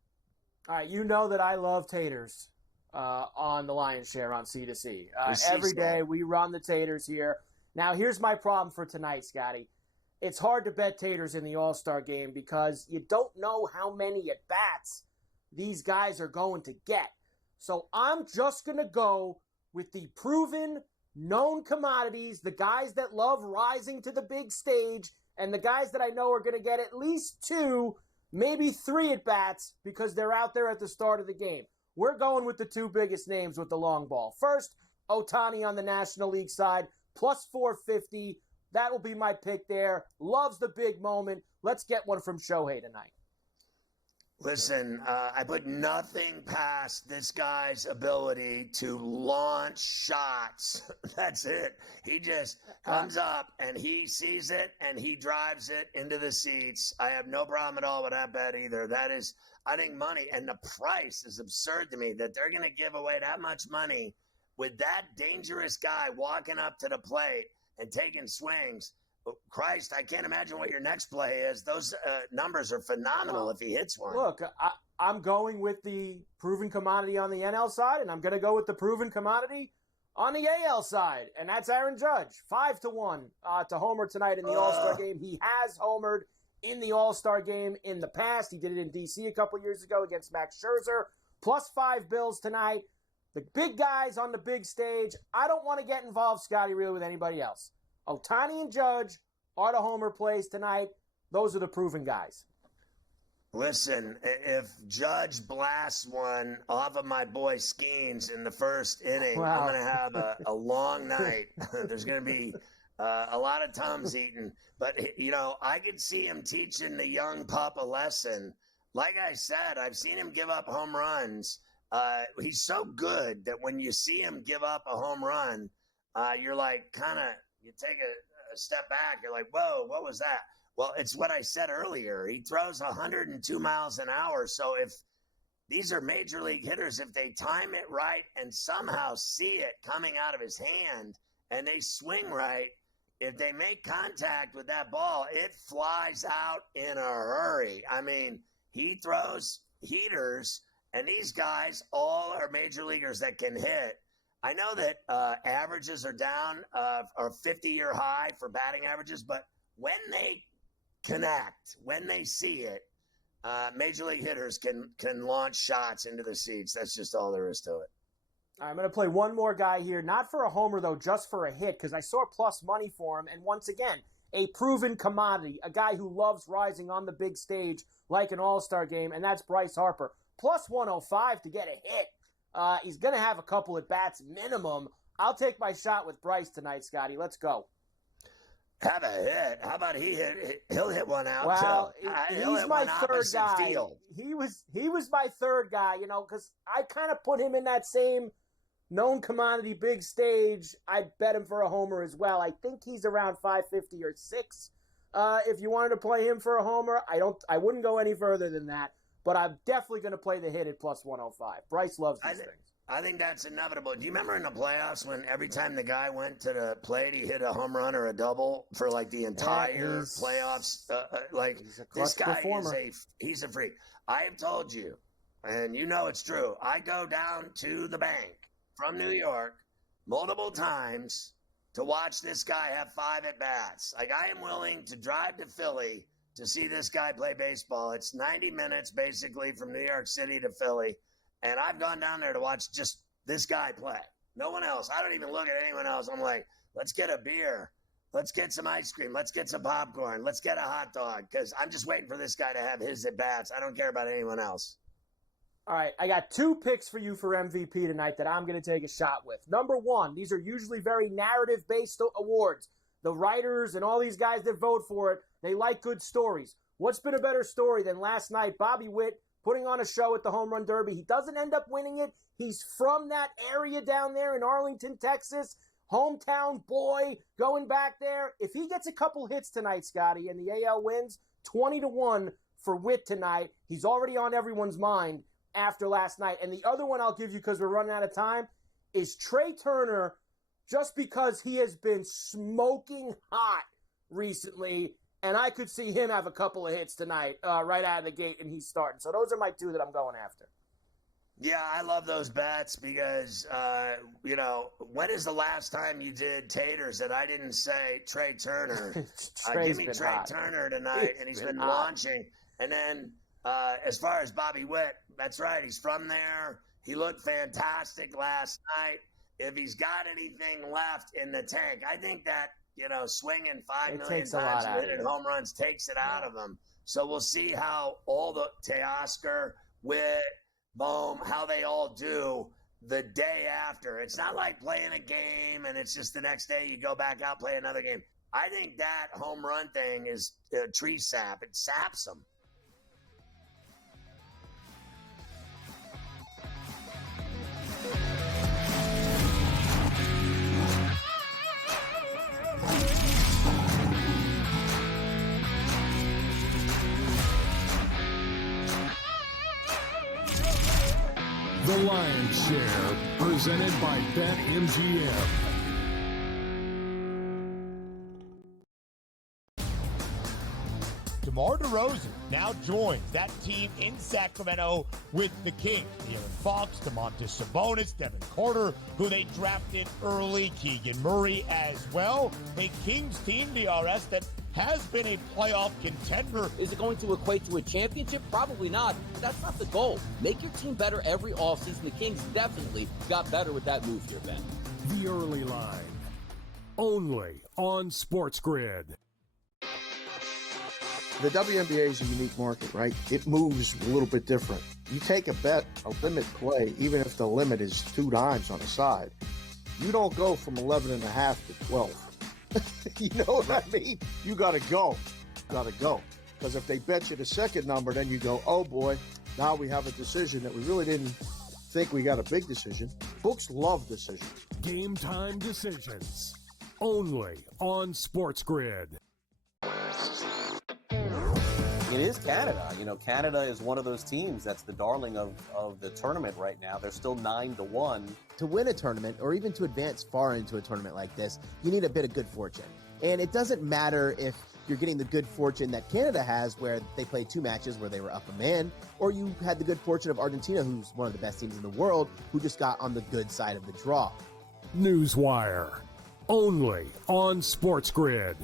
All right, you know that I love taters on the Lion's Share on C2C. Every day we run the taters here. Now, here's my problem for tonight, Scotty. It's hard to bet taters in the All-Star game because you don't know how many at-bats these guys are going to get. So I'm just going to go with the proven, known commodities, the guys that love rising to the big stage, and the guys that I know are going to get at least 2, maybe 3 at-bats because they're out there at the start of the game. We're going with the 2 biggest names with the long ball. First, Ohtani on the National League side, plus 450. That will be my pick there. Loves the big moment. Let's get one from Shohei tonight. Listen, I put nothing past this guy's ability to launch shots. That's it. He just comes up and he sees it and he drives it into the seats. I have no problem at all with that bet either. That is, I think, money. And the price is absurd to me that they're going to give away that much money with that dangerous guy walking up to the plate and taking swings. Christ, I can't imagine what your next play is. Those numbers are phenomenal if he hits one. Look, I'm going with the proven commodity on the NL side, and I'm going to go with the proven commodity on the AL side, and that's Aaron Judge, 5-1 to homer tonight in the All-Star game. He has homered in the All-Star game in the past. He did it in D.C. a couple years ago against Max Scherzer. +5 Bills tonight. The big guys on the big stage. I don't want to get involved, Scotty, really, with anybody else. Ohtani and Judge are the homer plays tonight. Those are the proven guys. Listen, if Judge blasts one off of my boy Skenes in the first inning, Wow. I'm going to have a long night. There's going to be a lot of Tums eaten. But, you know, I could see him teaching the young pup a lesson. Like I said, I've seen him give up home runs. He's so good that when you see him give up a home run, you're like you take a step back. You're like, whoa, what was that? Well, it's what I said earlier. He throws 102 miles an hour. So if these are major league hitters, if they time it right and somehow see it coming out of his hand and they swing right, if they make contact with that ball, it flies out in a hurry. I mean, he throws heaters, and these guys all are major leaguers that can hit. I know that averages are down, or 50-year high for batting averages, but when they connect, when they see it, major league hitters can launch shots into the seats. That's just all there is to it. I'm going to play one more guy here, not for a homer, though, just for a hit, because I saw plus money for him. And once again, a proven commodity, a guy who loves rising on the big stage like an all-star game, and that's Bryce Harper. Plus 105 to get a hit. He's going to have a couple at bats minimum. I'll take my shot with Bryce tonight, Scotty. Let's go. Have a hit. How about he'll hit one out. Well, He'll he's hit my one third opposite guy. field. He was my third guy, because I kind of put him in that same known commodity big stage. I'd bet him for a homer as well. I think he's around 550 or 6. If you wanted to play him for a homer, I wouldn't go any further than that. But I'm definitely going to play the hit at plus 105. Bryce loves these things. I think that's inevitable. Do you remember in the playoffs when every time the guy went to the plate, he hit a home run or a double for like the entire playoffs? This guy performer. He's a freak. I have told you, and you know it's true, I go down to the bank from New York multiple times to watch this guy have 5 at-bats. Like, I am willing to drive to Philly to see this guy play baseball. It's 90 minutes basically from New York City to Philly. And I've gone down there to watch just this guy play. No one else. I don't even look at anyone else. I'm like, let's get a beer. let's get some ice cream. Let's get some popcorn. Let's get a hot dog because I'm just waiting for this guy to have his at-bats. I don't care about anyone else. All right, I got 2 picks for you for MVP tonight that I'm going to take a shot with. Number 1, these are usually very narrative-based awards. The writers and all these guys that vote for it, they like good stories. What's been a better story than last night, Bobby Witt putting on a show at the Home Run Derby? He doesn't end up winning it. He's from that area down there in Arlington, Texas. Hometown boy going back there. If he gets a couple hits tonight, Scotty, and the AL wins, 20-1 for Witt tonight. He's already on everyone's mind after last night. And the other one I'll give you, because we're running out of time, is Trey Turner, just because he has been smoking hot recently, and I could see him have a couple of hits tonight right out of the gate, and he's starting. So those are my 2 that I'm going after. Yeah, I love those bets because, when is the last time you did taters and I didn't say Trey Turner? Give me Trey Turner tonight, and he's been launching. And then as far as Bobby Witt, that's right. He's from there. He looked fantastic last night. If he's got anything left in the tank, I think that, swinging 5 million times and hitting home runs takes it out of him. So we'll see how all the Teoscar, Witt, Bohm, how they all do the day after. It's not like playing a game and it's just the next day you go back out, play another game. I think that home run thing is tree sap. It saps them. The Lion's Share, presented by BetMGM. DeMar DeRozan now joins that team in Sacramento with the Kings. De'Aaron Fox, Domantas Sabonis, Devin Carter, who they drafted early, Keegan Murray as well. A Kings team, DRS, that has been a playoff contender. Is it going to equate to a championship? Probably not, but that's not the goal. Make your team better every offseason. The Kings definitely got better with that move here, Ben. The Early Line, only on SportsGrid. The WNBA is a unique market, right? It moves a little bit different. You take a bet, a limit play, even if the limit is 2 dimes on a side, you don't go from 11.5 to 12. You know what I mean? You got to go. Because if they bet you the second number, then you go, oh boy, now we have a decision that we really didn't think we got a big decision. Books love decisions. Game time decisions, only on SportsGrid. It is Canada. Canada is one of those teams that's the darling of the tournament right now. They're still 9-1. To win a tournament, or even to advance far into a tournament like this, you need a bit of good fortune. And it doesn't matter if you're getting the good fortune that Canada has, where they played 2 matches where they were up a man, or you had the good fortune of Argentina, who's one of the best teams in the world, who just got on the good side of the draw. Newswire, only on SportsGrid.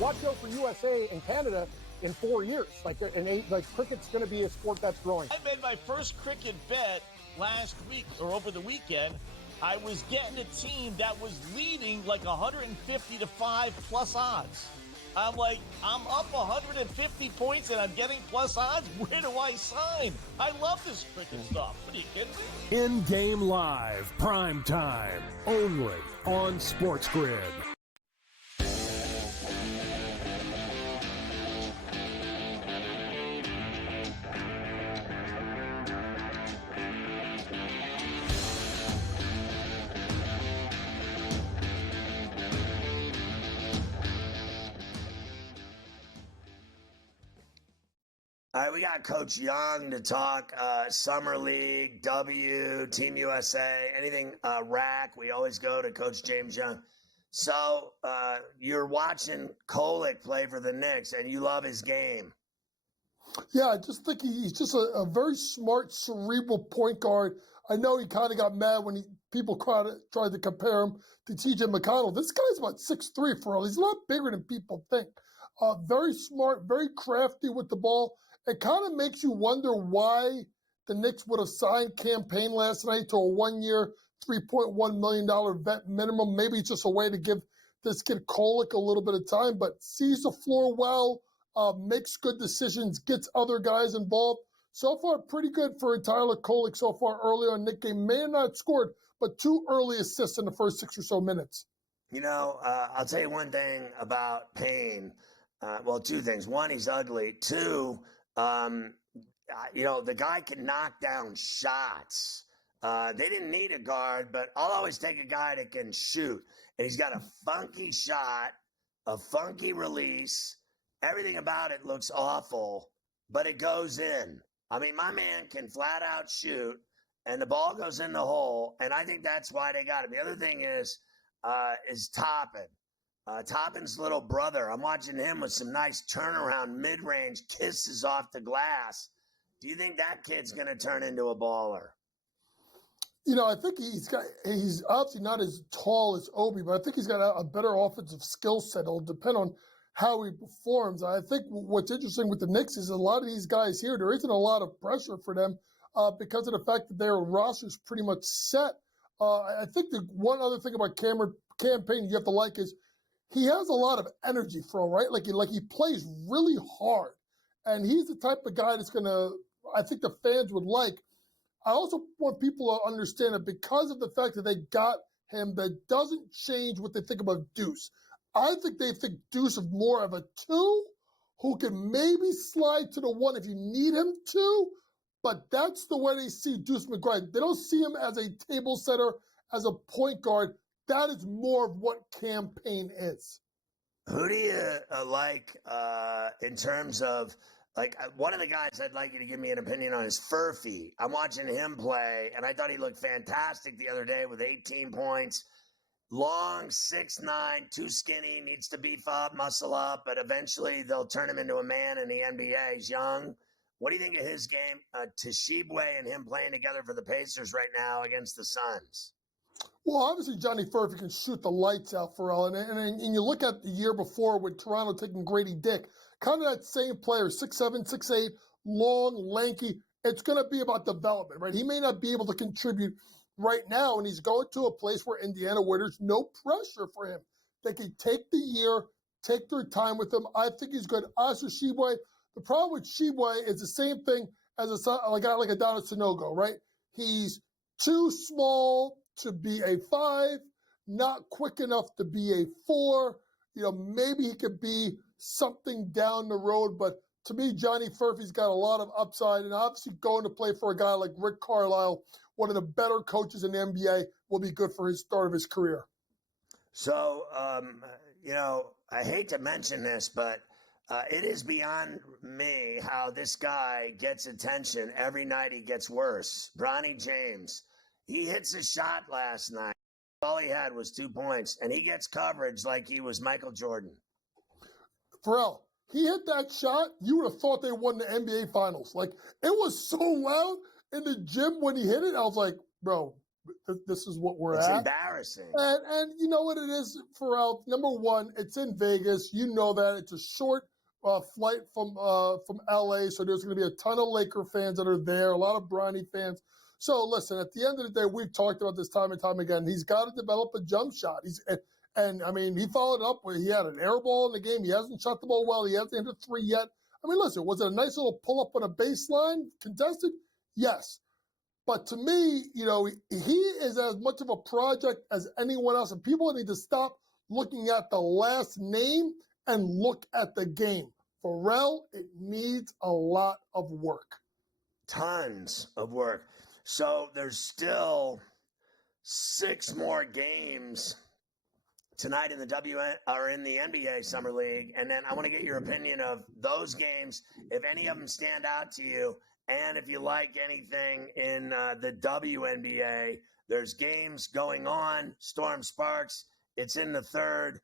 Watch out for USA and Canada in 4 years. Cricket's going to be a sport that's growing. I made my first cricket bet last week or over the weekend. I was getting a team that was leading like 150 to 5 plus odds. I'm like, I'm up 150 points and I'm getting plus odds. Where do I sign? I love this cricket stuff. Are you kidding me? In-game live, prime time, only on SportsGrid. All right, we got Coach Young to talk Summer League, Team USA, anything RAC. We always go to Coach James Young. So you're watching Kolek play for the Knicks, and you love his game. Yeah, I just think he's just a very smart, cerebral point guard. I know he kind of got mad when people tried to compare him to TJ McConnell. This guy's about 6'3" for all. He's a lot bigger than people think. Very smart, very crafty with the ball. It kind of makes you wonder why the Knicks would have signed Campaign last night to a 1-year, $3.1 million vet minimum. Maybe it's just a way to give this kid Kolek a little bit of time, but sees the floor well, makes good decisions, gets other guys involved. So far, pretty good for Tyler Kolek so far early on. Nick Game may have not scored, but 2 early assists in the first 6 or so minutes. You know, I'll tell you one thing about Payne. Well, 2 things. 1, he's ugly. 2, you know, the guy can knock down shots. They didn't need a guard, but I'll always take a guy that can shoot. And he's got a funky shot, a funky release. Everything about it looks awful, but it goes in. I mean, my man can flat out shoot, and the ball goes in the hole, and I think that's why they got him. The other thing is Toppin. Toppin's little brother. I'm watching him with some nice turnaround, mid-range kisses off the glass. Do you think that kid's going to turn into a baller? You know, I think he's obviously not as tall as Obi, but I think he's got a better offensive skill set. It'll depend on how he performs. I think what's interesting with the Knicks is a lot of these guys here, there isn't a lot of pressure for them because of the fact that their roster's pretty much set. I think the one other thing about Cam Payne you have to like is he has a lot of energy for him, right? Like he plays really hard. And he's the type of guy that's going to, I think the fans would like. I also want people to understand that because of the fact that they got him, that doesn't change what they think about Deuce. I think they think Deuce is more of a 2 who can maybe slide to the 1 if you need him to, but that's the way they see Deuce McBride. They don't see him as a table setter, as a point guard. That is more of what Cam Payne is. Who do you like in terms of, like, one of the guys I'd like you to give me an opinion on is Furphy. I'm watching him play, and I thought he looked fantastic the other day with 18 points. Long, 6'9", too skinny, needs to beef up, muscle up, but eventually they'll turn him into a man in the NBA. He's young. What do you think of his game? Tshiebwe and him playing together for the Pacers right now against the Suns. Well, obviously, Johnny Furphy can shoot the lights out, Ferrall. And you look at the year before with Toronto taking Grady Dick, kind of that same player, 6'7", 6'8", long, lanky. It's going to be about development, right? He may not be able to contribute right now, and he's going to a place where Indiana, where there's no pressure for him. They can take the year, take their time with him. I think he's good. As for Tshiebwe, the problem with Tshiebwe is the same thing as a guy like Adonis Sanogo, right? He's too small to be a 5, not quick enough to be a 4. You know, maybe he could be something down the road, but to me, Johnny Furphy's got a lot of upside, and obviously going to play for a guy like Rick Carlisle, one of the better coaches in the NBA, will be good for his start of his career. So, you know, I hate to mention this, but it is beyond me how this guy gets attention. Every night he gets worse. Bronny James, he hits a shot last night. All he had was 2 points, and he gets coverage like he was Michael Jordan. Ferrall, he hit that shot, you would have thought they won the NBA Finals. Like, it was so loud in the gym when he hit it. I was like, bro, this is what we're at. It's embarrassing. And you know what it is, Ferrall? Number one, it's in Vegas. You know that. It's a short flight from LA, so there's going to be a ton of Laker fans that are there, a lot of Bronny fans. So listen, at the end of the day, we've talked about this time and time again. He's got to develop a jump shot. And I mean, he followed up with, he had an air ball in the game. He hasn't shot the ball well. He hasn't hit a 3 yet. I mean, listen, was it a nice little pull up on a baseline contested? Yes. But to me, you know, he is as much of a project as anyone else. And people need to stop looking at the last name and look at the game. Ferrall, it needs a lot of work. Tons of work. So there's still 6 more games tonight in the NBA Summer League, and then I want to get your opinion of those games, if any of them stand out to you, and if you like anything in the WNBA. There's games going on. Storm Sparks, it's in the 3rd.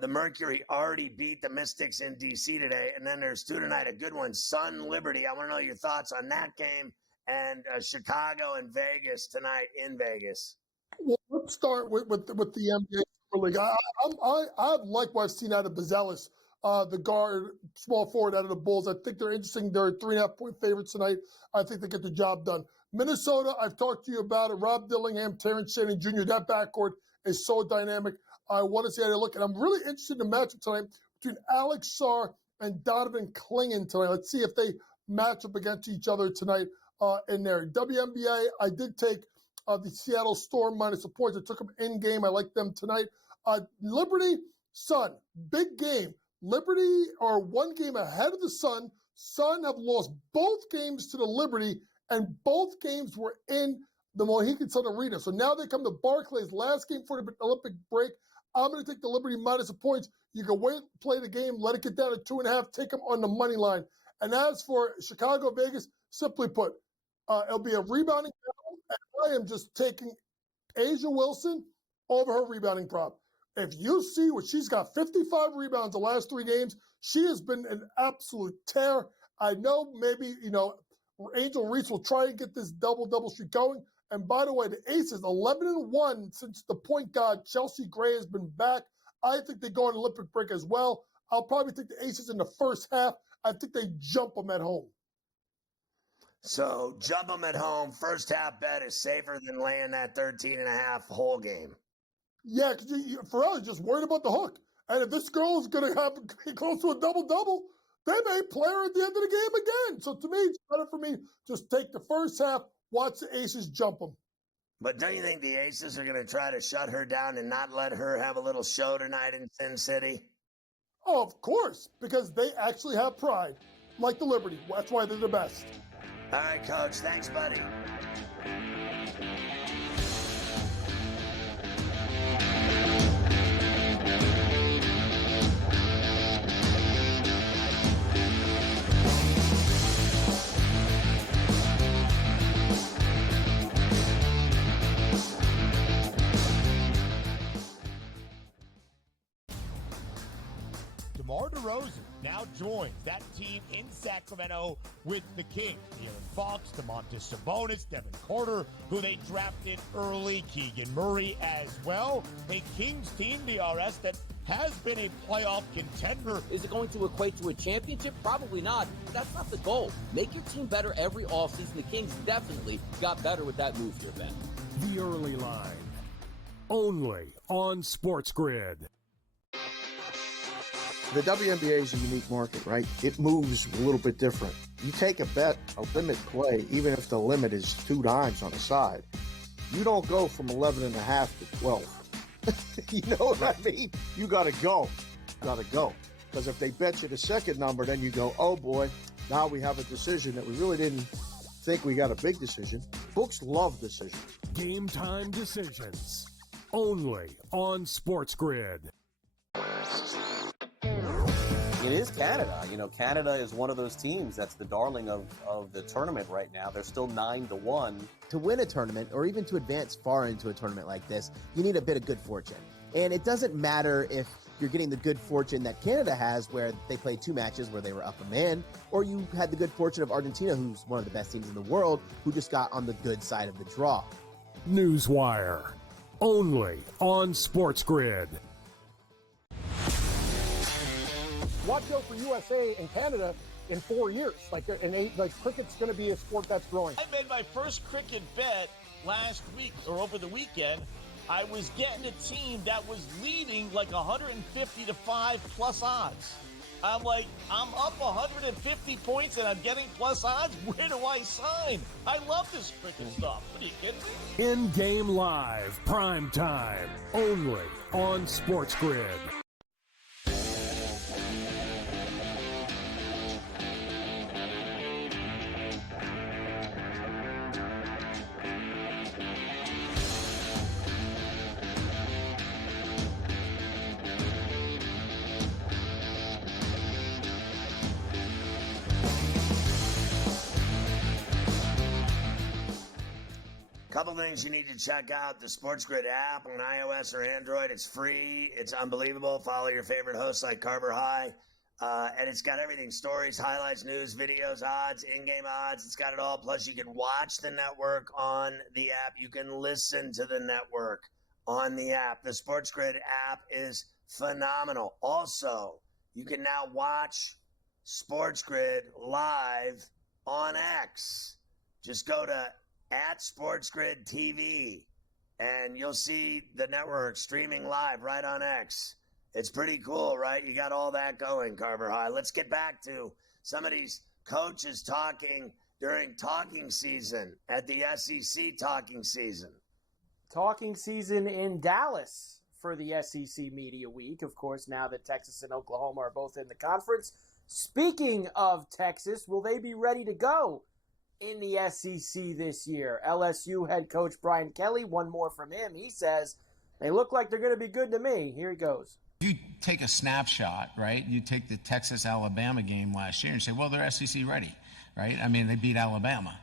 The Mercury already beat the Mystics in D.C. today, and then there's 2 tonight, a good one, Sun Liberty. I want to know your thoughts on that game, and Chicago and Vegas tonight in Vegas. Well, let's start with the NBA Summer League. I like what I've seen out of Bazelis, the guard, small forward out of the Bulls. I think they're interesting. They're 3.5-point favorites tonight. I think they get the job done. Minnesota, I've talked to you about it. Rob Dillingham, Terrence Shannon Jr., that backcourt is so dynamic. I want to see how they look. And I'm really interested in the matchup tonight between Alex Sarr and Donovan Clingan tonight. Let's see if they match up against each other tonight in there. WNBA, I did take the Seattle Storm minus the points. I took them in game. I like them tonight. Liberty, Sun, big game. Liberty are one game ahead of the Sun. Sun have lost both games to the Liberty, and both games were in the Mohegan Sun Arena. So now they come to Barclays, last game for the Olympic break. I'm going to take the Liberty minus the points. You can wait, play the game, let it get down to 2.5, take them on the money line. And as for Chicago, Vegas, simply put, it'll be a rebounding battle, and I am just taking Asia Wilson over her rebounding prop. If you see what she's got, 55 rebounds the last 3 games, she has been an absolute tear. I know maybe, Angel Reese will try and get this double-double streak going. And by the way, the Aces, 11-1 since the point guard, Chelsea Gray, has been back. I think they go on Olympic break as well. I'll probably take the Aces in the first half. I think they jump them at home. So jump them at home. First half bet is safer than laying that 13.5 whole game. Yeah, because Ferrall is just worried about the hook. And if this girl is going to have close to a double-double, they may play her at the end of the game again. So to me, it's better for me just take the first half, watch the Aces jump them. But don't you think the Aces are going to try to shut her down and not let her have a little show tonight in Sin City? Oh, of course, because they actually have pride, like the Liberty. That's why they're the best. All right, Coach. Thanks, buddy. DeMar DeRozan now joins that team in Sacramento with the Kings. De'Aaron Fox, Domantas Sabonis, Devin Carter, who they drafted early, Keegan Murray as well. A Kings team, DRS, that has been a playoff contender. Is it going to equate to a championship? Probably not. That's not the goal. Make your team better every offseason. The Kings definitely got better with that move here, Ben. The Early Line. Only on SportsGrid. The WNBA is a unique market, right? It moves a little bit different. You take a bet, a limit play, even if the limit is 2 dimes on the side, you don't go from 11.5 to 12. You know what I mean? You got to go. Because if they bet you the second number, then you go, oh boy, now we have a decision that we really didn't think we got a big decision. Books love decisions. Game time decisions. Only on SportsGrid. It is Canada. Canada is one of those teams that's the darling of the tournament right now. They're still 9-1. To win a tournament, or even to advance far into a tournament like this, you need a bit of good fortune. And it doesn't matter if you're getting the good fortune that Canada has, where they played 2 matches where they were up a man, or you had the good fortune of Argentina, who's one of the best teams in the world, who just got on the good side of the draw. Newswire. Only on SportsGrid. Watch out for USA and Canada in 4 years. Cricket's going to be a sport that's growing. I made my first cricket bet last week or over the weekend. I was getting a team that was leading like 150 to 5 plus odds. I'm like, I'm up 150 points and I'm getting plus odds. Where do I sign? I love this cricket stuff. What are you kidding me? In-game live, prime time, only on SportsGrid. Couple things you need to check out. The SportsGrid app on iOS or Android. It's free. It's unbelievable. Follow your favorite hosts like Carver High. And it's got everything. Stories, highlights, news, videos, odds, in-game odds. It's got it all. Plus, you can watch the network on the app. You can listen to the network on the app. The SportsGrid app is phenomenal. Also, you can now watch SportsGrid live on X. Just go to at SportsGrid TV, and you'll see the network streaming live right on X. It's pretty cool, right? You got all that going, Carver High. Let's get back to some of these coaches talking during talking season at the SEC talking season. Talking season in Dallas for the SEC Media Week. Of course, now that Texas and Oklahoma are both in the conference. Speaking of Texas, will they be ready to go in the SEC this year? LSU head coach Brian Kelly, one more from him. He says, they look like they're going to be good to me. Here he goes. You take a snapshot, right? You take the Texas-Alabama game last year and say, well, they're SEC ready, right? I mean, they beat Alabama.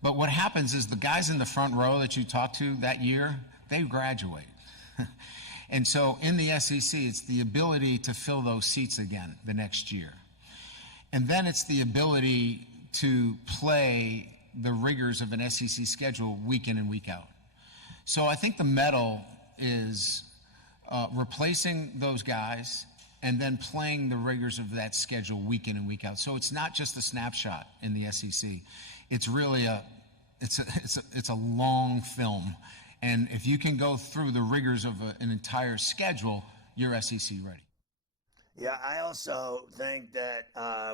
But what happens is the guys in the front row that you talk to that year, they graduate. And so in the SEC, it's the ability to fill those seats again the next year. And then it's the ability to play the rigors of an SEC schedule week in and week out. So I think the medal is replacing those guys and then playing the rigors of that schedule week in and week out. So it's not just a snapshot in the SEC. It's really a long film. And if you can go through the rigors of an entire schedule, you're SEC ready. Yeah, I also think that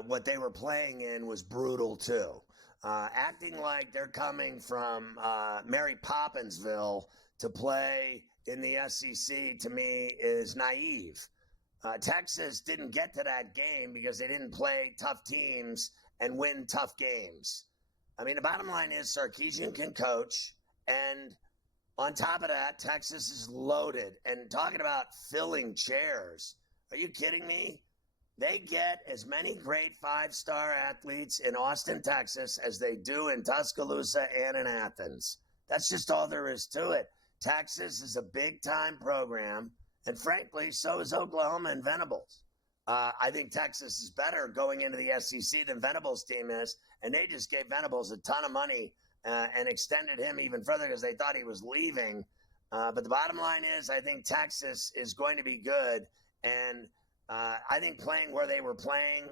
what they were playing in was brutal too. Acting like they're coming from Mary Poppinsville to play in the SEC, to me, is naive. Texas didn't get to that game because they didn't play tough teams and win tough games. I mean, the bottom line is Sarkisian can coach, and on top of that, Texas is loaded. And talking about filling chairs, are you kidding me? They get as many great five-star athletes in Austin, Texas, as they do in Tuscaloosa and in Athens. That's just all there is to it. Texas is a big-time program, and frankly, so is Oklahoma and Venables. I think Texas is better going into the SEC than Venables' team is, and they just gave Venables a ton of money and extended him even further because they thought he was leaving. But the bottom line is I think Texas is going to be good, and I think playing where they were playing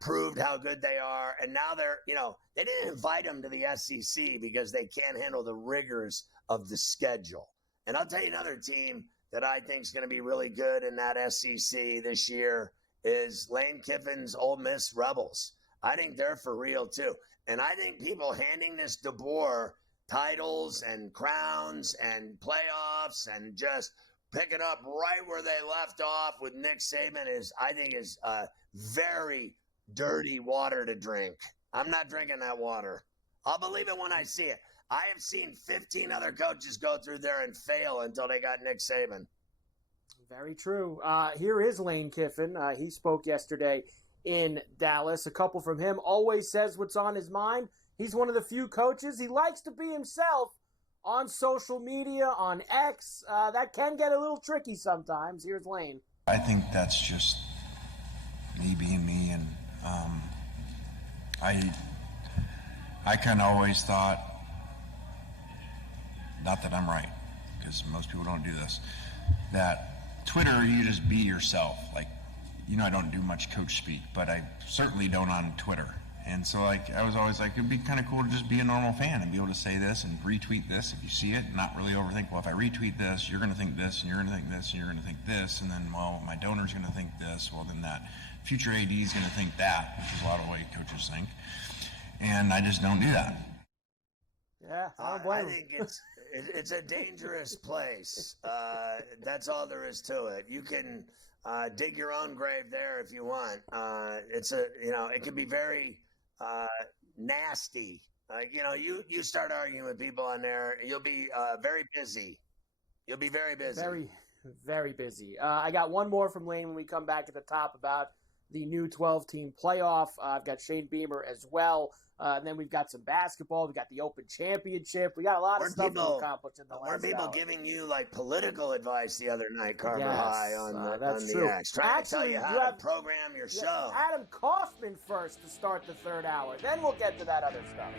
proved how good they are. And now they didn't invite them to the SEC because they can't handle the rigors of the schedule. And I'll tell you another team that I think is going to be really good in that SEC this year is Lane Kiffin's Ole Miss Rebels. I think they're for real too. And I think people handing this DeBoer titles and crowns and playoffs and just picking up right where they left off with Nick Saban is very dirty water to drink. I'm not drinking that water. I'll believe it when I see it. I have seen 15 other coaches go through there and fail until they got Nick Saban. Very true. Here is Lane Kiffin. He spoke yesterday in Dallas. A couple from him. Always says what's on his mind. He's one of the few coaches. He likes to be himself on social media, on X. That can get a little tricky sometimes. Here's Lane. I think that's just me being me, and I kind of always thought, not that I'm right, because most people don't do this, that Twitter, you just be yourself. Like, I don't do much coach speak, but I certainly don't on Twitter. And so, I was always like, it'd be kind of cool to just be a normal fan and be able to say this and retweet this if you see it, and not really overthink, well, if I retweet this, you're going to think this, and you're going to think this, and you're going to think this, and then, well, my donor's going to think this, well, then that future AD is going to think that, which is a lot of the way coaches think. And I just don't do that. Yeah, I don't blame I think it's a dangerous place. That's all there is to it. You can dig your own grave there if you want. It can be very nasty. You start arguing with people on there, you'll be very busy. You'll be very busy. Very, very busy. I got one more from Lane when we come back at the top about the new 12-team playoff. I've got Shane Beamer as well. And then we've got some basketball. We got the Open Championship. We got a lot of stuff to accomplish in the last hour. Were people giving you political advice the other night, Carver High, on the true. X? Trying to tell you how to program your show. Adam Kaufman first to start the third hour. Then we'll get to that other stuff.